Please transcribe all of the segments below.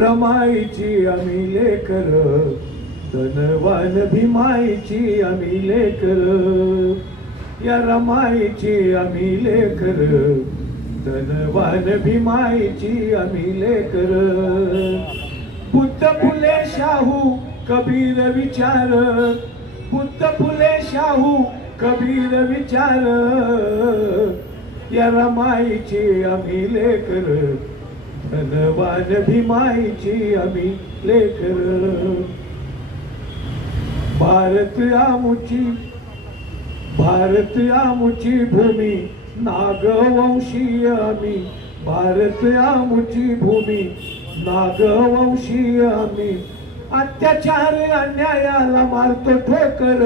रमायची आम्ही लेकर धनवान भीमायची आम्ही लेकर या रमायची आम्ही लेकर धनवान भीमायची आम्ही लेकर बुद्ध फुले शाहू कबीर विचार बुद्ध फुले शाहू कबीर विचार या रमायची आम्ही लेकर धनवान भीमाईची आम्ही लेकर भारत आमुची भारत आमुची भूमी नागवंशी आम्ही भारत आमुची भूमी नागवंशी आम्ही अत्याचार अन्यायाला मारतो ठोकर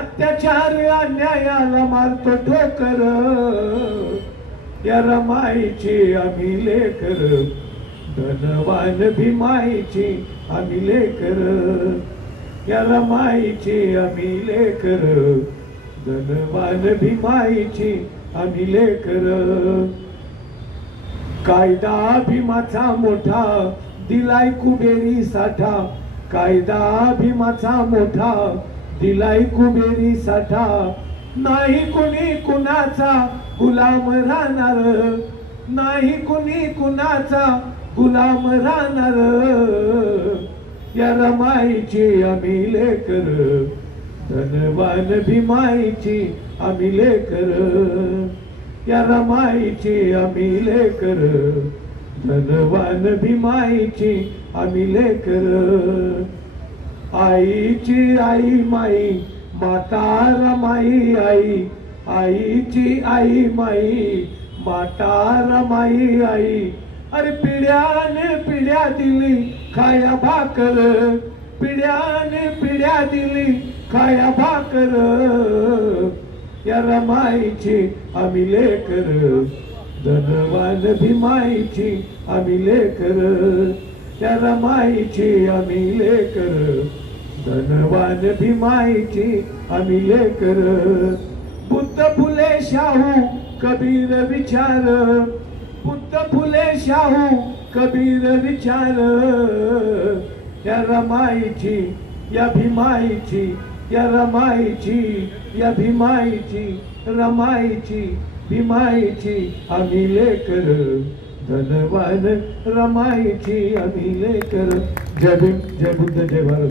अत्याचार अन्यायाला मारतो ठोकर या रमाईची आम्ही लेकर धनवान भीमाईची आम्ही लेकर या रमाईची आम्ही लेकर धनवान भीमाईची आम्ही लेकर कायदा भीमाचा मोठा दिलाय कुबेरी साठा कायदा भीमाचा मोठा दिलाय कुबेरी साठा नाही कुणी कुणाचा गुलाम राहणार नाही कुणी कुणाचा गुलाम राहणार या रमाईची आम्ही लेकर धनवान भीमाईची आम्ही लेकर या रमाईची आम्ही लेकर धनवान भीमाईची आम्ही लेकर आईची आई माई मातार माई आई आईची आई माई माता माई आई अरे पिढ्याने पिढ्या दिली खाया भाकर पिढ्याने पिढ्या दिली खाया भाकर या रमाईची आम्ही लेकर धनवान भीमाईची आम्ही लेकर त्या रमाईची आम्ही लेकर धनवान भीमाईची आम्ही लेकर बुद्ध फुले शाहू कबीर विचार बुद्ध फुले शाहू कबीर विचार या रमाईची या भीमाईची या रमाईची या भीमाईची रमाईची भीमाईची आम्ही लेकर धनवान रमाईची आम्ही लेकर जय भीम जय बुद्ध जय भारत